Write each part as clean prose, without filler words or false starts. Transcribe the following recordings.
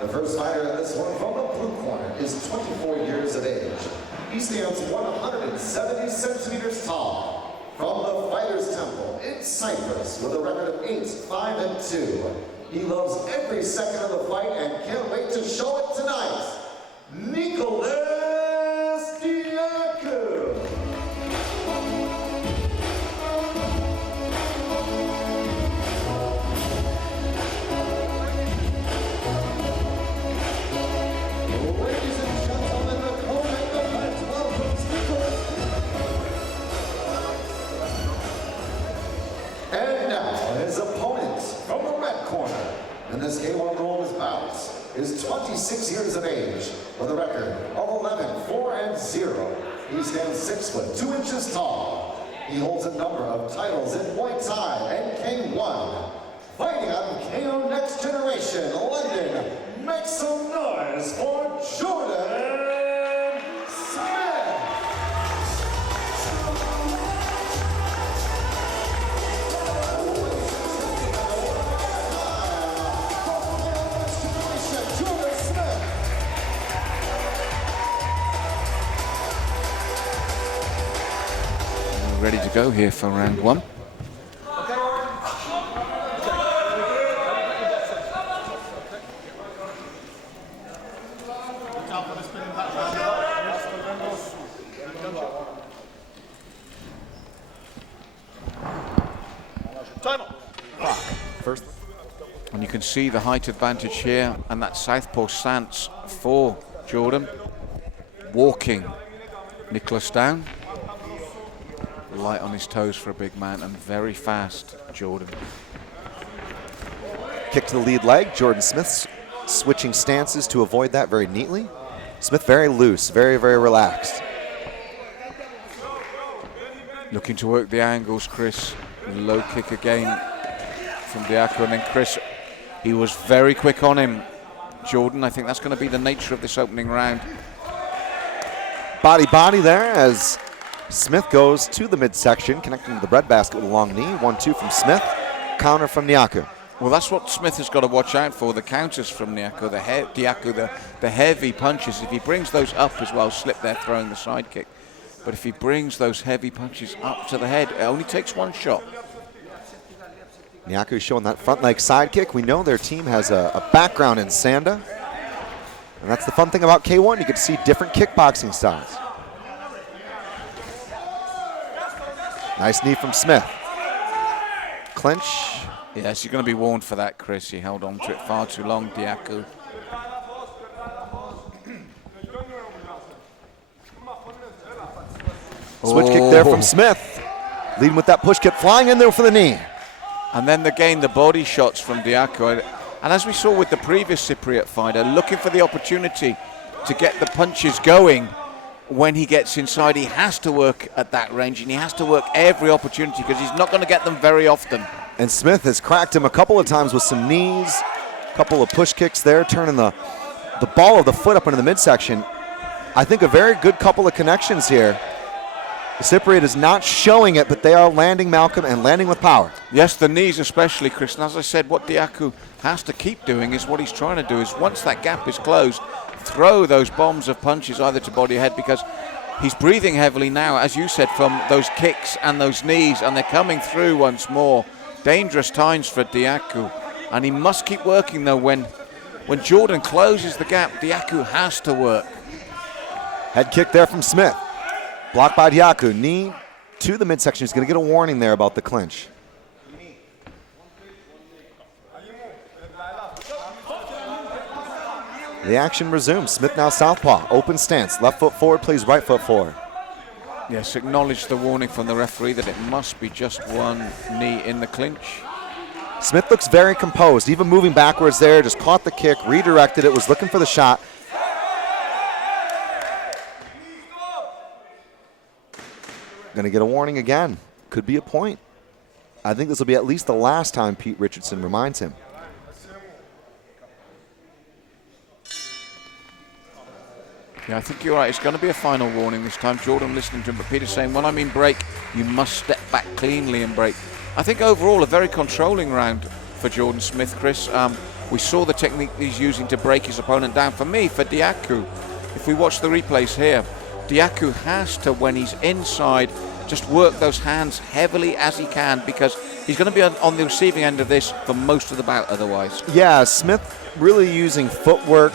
The first fighter in this one from the blue corner is 24 years of age. He stands 170 centimeters tall. From the Fighters Temple in Cyprus with a record of 8-5-2. He loves every second of the fight and can't wait to show it tonight. Neoclis DIAKOU. His opponent from the red corner in this K1 Gold's bout is 26 years of age with a record of 11-4-0. He stands 6 foot 2 inches tall. He holds a number of titles in Muay Thai and K1. Fighting out of KO Next Generation, London, make some noise for Jordan Smith. Ready to go here for round one. First. And you can see the height advantage here and that southpaw stance for Jordan. Walking Neoclis down. Light on his toes for a big man and very fast, Jordan. Kick to the lead leg. Jordan Smith switching stances to avoid that very neatly. Smith very loose, very, very relaxed. Looking to work the angles, Chris. Low kick again from DIAKOU, and then Chris, he was very quick on him. Jordan, I think that's going to be the nature of this opening round. Body there as Smith goes to the midsection, connecting to the breadbasket with a long knee. 1-2 from Smith, counter from DIAKOU. Well, that's what Smith has got to watch out for, the counters from DIAKOU, the heavy punches. If he brings those up as well, slip there throwing the side kick. But if he brings those heavy punches up to the head, it only takes one shot. DIAKOU showing that front leg side kick. We know their team has a background in Sanda. And that's the fun thing about K1, you get to see different kickboxing styles. Nice knee from Smith. Clinch. Yes, you're going to be warned for that, Chris. He held on to it far too long, DIAKOU. Switch kick there from Smith. Leading with that push kick, flying in there for the knee. And then again, the body shots from DIAKOU. And as we saw with the previous Cypriot fighter, looking for the opportunity to get the punches going. When he gets inside, he has to work at that range, and he has to work every opportunity because he's not going to get them very often. And Smith has cracked him a couple of times with some knees, a couple of push kicks there, turning the ball of the foot up into the midsection. I think a very good couple of connections here. The Cypriot is not showing it, but they are landing, Malcolm, and landing with power. Yes, the knees especially, Chris. And as I said, what DIAKOU has to keep doing is what he's trying to do is once that gap is closed, throw those bombs of punches either to body or head, because he's breathing heavily now, as you said, from those kicks and those knees, and they're coming through once more. Dangerous times for DIAKOU, and he must keep working though. When Jordan closes the gap, DIAKOU has to work. Head kick there from Smith. Blocked by DIAKOU. Knee to the midsection. He's going to get a warning there about the clinch. The action resumes. Smith now southpaw. Open stance. Left foot forward, plays right foot forward. Yes, acknowledge the warning from the referee that it must be just one knee in the clinch. Smith looks very composed, even moving backwards there, just caught the kick, redirected it, was looking for the shot. Going to get a warning again. Could be a point. I think this will be at least the last time Pete Richardson reminds him. Yeah, I think you're right. It's going to be a final warning this time. Jordan listening to him, but Peter's saying, when I mean break, you must step back cleanly and break. I think overall a very controlling round for Jordan Smith, Chris. We saw the technique he's using to break his opponent down. For me, for DIAKOU, if we watch the replays here, DIAKOU has to, when he's inside, just work those hands heavily as he can, because he's going to be on the receiving end of this for most of the bout otherwise. Yeah, Smith really using footwork,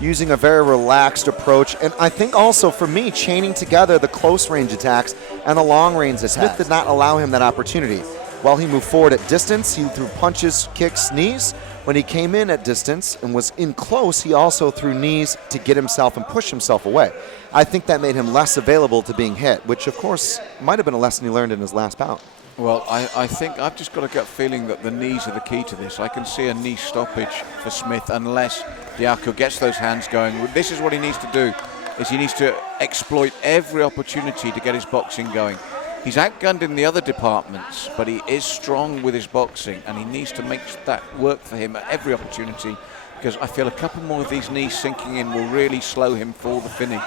using a very relaxed approach, and I think also for me, chaining together the close range attacks and the long range attacks. Smith did not allow him that opportunity. While he moved forward at distance, he threw punches, kicks, knees. When he came in at distance and was in close, he also threw knees to get himself and push himself away. I think that made him less available to being hit, which of course might have been a lesson he learned in his last bout. Well, I think I've just got a gut feeling that the knees are the key to this. I can see a knee stoppage for Smith unless DIAKOU gets those hands going. This is what he needs to do, is he needs to exploit every opportunity to get his boxing going. He's outgunned in the other departments, but he is strong with his boxing, and he needs to make that work for him at every opportunity, because I feel a couple more of these knees sinking in will really slow him for the finish.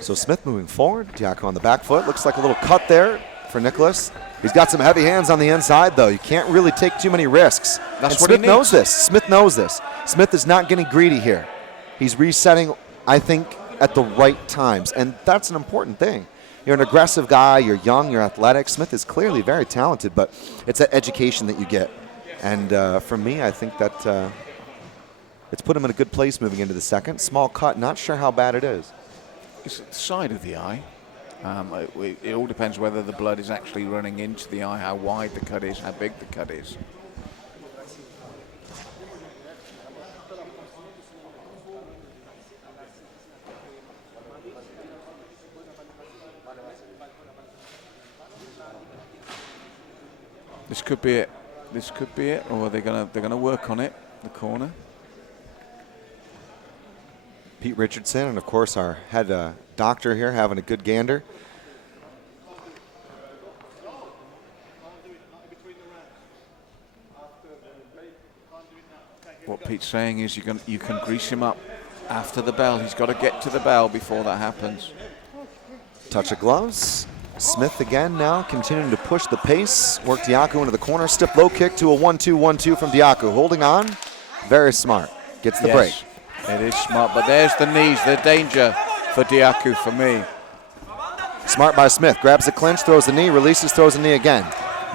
So Smith moving forward, DIAKOU on the back foot. Looks like a little cut there for Neoclis. He's got some heavy hands on the inside, though. You can't really take too many risks. That's what Smith knows this. Smith knows this. Smith is not getting greedy here. He's resetting, I think, at the right times, and that's an important thing. You're an aggressive guy, you're young, you're athletic. Smith is clearly very talented, but it's that education that you get. And for me, I think that it's put him in a good place moving into the second. Small cut, not sure how bad it is. It's at the side of the eye. It all depends whether the blood is actually running into the eye, how wide the cut is, how big the cut is. This could be it. This could be it, or they're gonna work on it. The corner. Pete Richardson, and of course our head doctor here, having a good gander. What Pete's saying is you can grease him up after the bell. He's got to get to the bell before that happens. Touch of gloves. Smith again now continuing to push the pace. Work DIAKOU into the corner. Stiff low kick to a 1-2-1-2 from DIAKOU. Holding on. Very smart. Gets the break. It is smart, but there's the knees. The danger for DIAKOU for me. Smart by Smith. Grabs the clinch, throws the knee, releases, throws the knee again.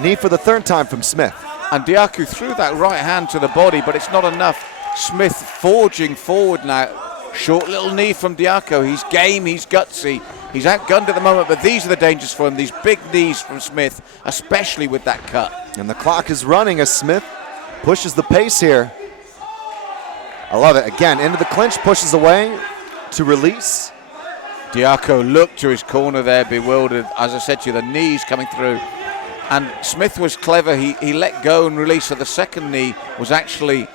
Knee for the third time from Smith. And DIAKOU threw that right hand to the body, but it's not enough. Smith forging forward now. Short little knee from DIAKOU. He's game, he's gutsy. He's outgunned at the moment, but these are the dangers for him. These big knees from Smith, especially with that cut. And the clock is running as Smith pushes the pace here. I love it. Again, into the clinch, pushes away to release. DIAKOU looked to his corner there, bewildered. As I said to you, the knees coming through. And Smith was clever. He let go and release, so the second knee was actually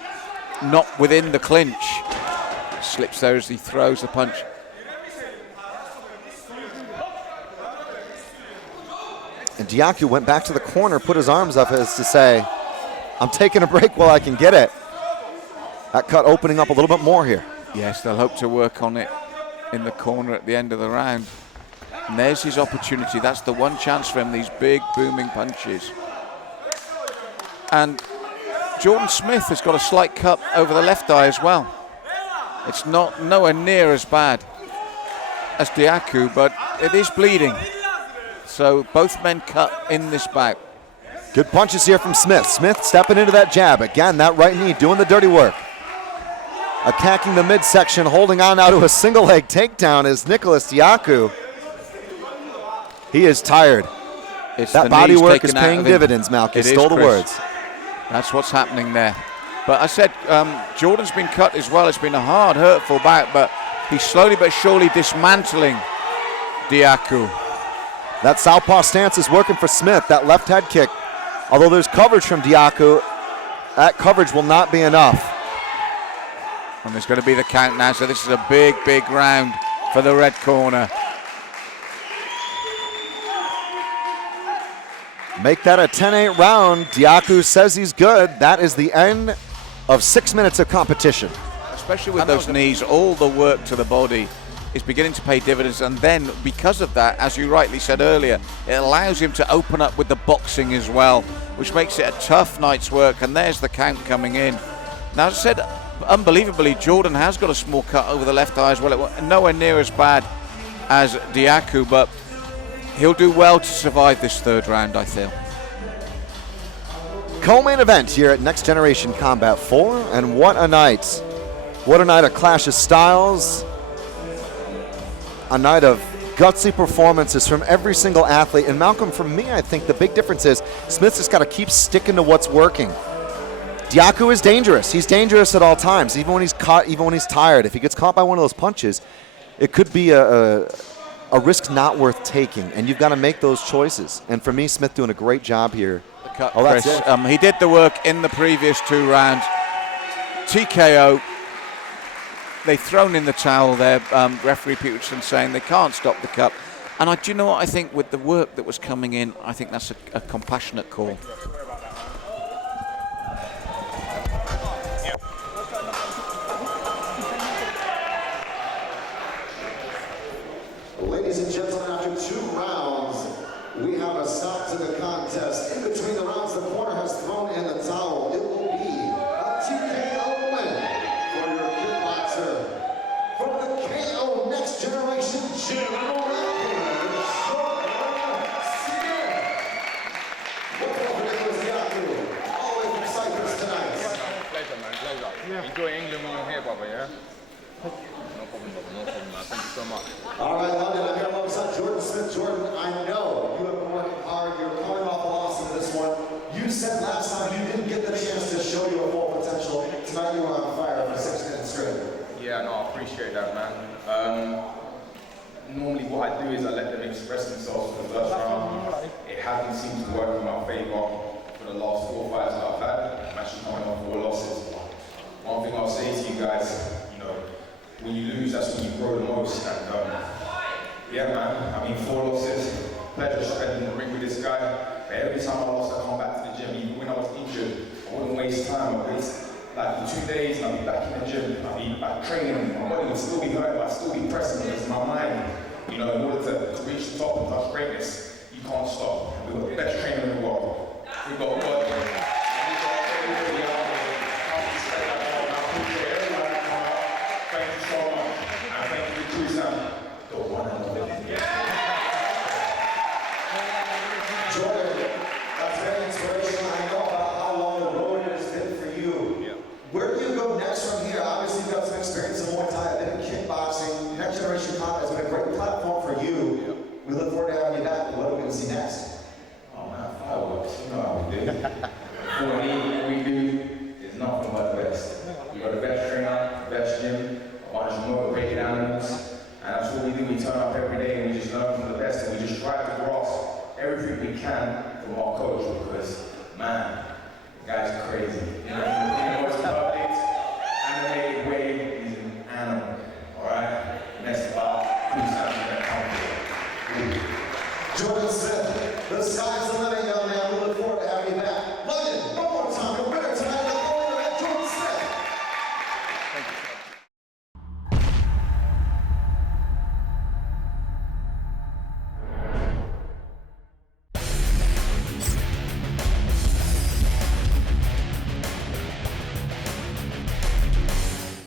not within the clinch. Slips there as he throws the punch. And DIAKOU went back to the corner, put his arms up as to say, I'm taking a break while I can get it. That cut opening up a little bit more here. Yes, they'll hope to work on it in the corner at the end of the round. And there's his opportunity. That's the one chance for him, these big booming punches. And Jordan Smith has got a slight cut over the left eye as well. It's not nowhere near as bad as DIAKOU, but it is bleeding. So both men cut in this bout. Good punches here from Smith. Smith stepping into that jab. Again, that right knee doing the dirty work. Attacking the midsection, holding on now to a single leg takedown is Nicolas DIAKOU. He is tired. That body work is paying dividends, Malky. Stole the words. That's what's happening there. But I said Jordan's been cut as well. It's been a hard, hurtful bout, but he's slowly but surely dismantling DIAKOU. That southpaw stance is working for Smith. That left head kick, although there's coverage from DIAKOU, that coverage will not be enough. And there's going to be the count now, so this is a big, big round for the red corner. Make that a 10-8 round. DIAKOU says he's good. That is the end of 6 minutes of competition. Especially with those knees, all the work to the body is beginning to pay dividends, and then because of that, as you rightly said earlier, it allows him to open up with the boxing as well, which makes it a tough night's work. And there's the count coming in. Now, as I said, unbelievably, Jordan has got a small cut over the left eye as well. Nowhere near as bad as DIAKOU, but he'll do well to survive this third round, I feel. Co-main event here at Next Generation Combat 4, and what a night. What a night, a clash of styles, a night of gutsy performances from every single athlete. And Malcolm, for me, I think the big difference is Smith's just got to keep sticking to what's working. DIAKOU is dangerous. He's dangerous at all times, even when he's caught, even when he's tired. If he gets caught by one of those punches, it could be a risk not worth taking, and you've got to make those choices. And for me, Smith doing a great job here. Cut, oh, that's Chris. it. He did the work in the previous 2 rounds. TKO. They've thrown in the towel there. Referee Peterson saying they can't stop the cut. And do you know what I think with the work that was coming in, I think that's a compassionate call. Ladies and gentlemen, after 2 rounds, we have a stop to the contest. In between the rounds, the corner has thrown in the towel. It will be a TKO win for your kickboxer from the KO Next Generation General Record. Welcome to Nicholas DIAKOU, all the way from Cyprus tonight. Pleasure, man. Pleasure. Yeah. Enjoy England when you're here, brother, yeah? No problem, brother. No problem, man. Thank you so much. All right, London, I'm here alongside Jordan Smith. Jordan, I know you have been working hard. You're coming off a loss in this one. You said last time you didn't get the chance to show your full potential. Tonight you were on fire for 6 minutes straight. Yeah, no, I appreciate that, man. Normally what I do is I let them express themselves for the first round. It hasn't seemed to work in my favour for the last 4 fights that I've had. I'm actually coming off 4 losses. One thing I'll say to you guys, you know, when you lose, that's when you grow the most. And yeah, man, I mean, 4 losses, pleasure spending the ring with this guy. But every time I lost, I come back to the gym. Even when I was injured, I wouldn't waste time. I'd waste like 2 days and I'd be back in the gym. I'd be back training. My body would still be hurt, but I'd still be pressing because my mind, you know, in order to reach the top and touch greatness, you can't stop. We've got the best trainer in the world. We've got work. Jordan, that's very inspirational. I know about how long the road has been for you. Yeah. Where do you go next from here? Obviously, you've got some experience in Muay Thai, a bit in kickboxing. Next Generation Combat has been a great platform for you. Yeah. We look forward to having you back. What are we going to see next? Oh man, fireworks, you know how we do. For me, what we do is nothing but the best. We got the best trainer, the best gym, a bunch of motivated animals, and that's what we do. We turn up every day and we just learn from the best, and we just try to grasp everything we can from our coach, because man,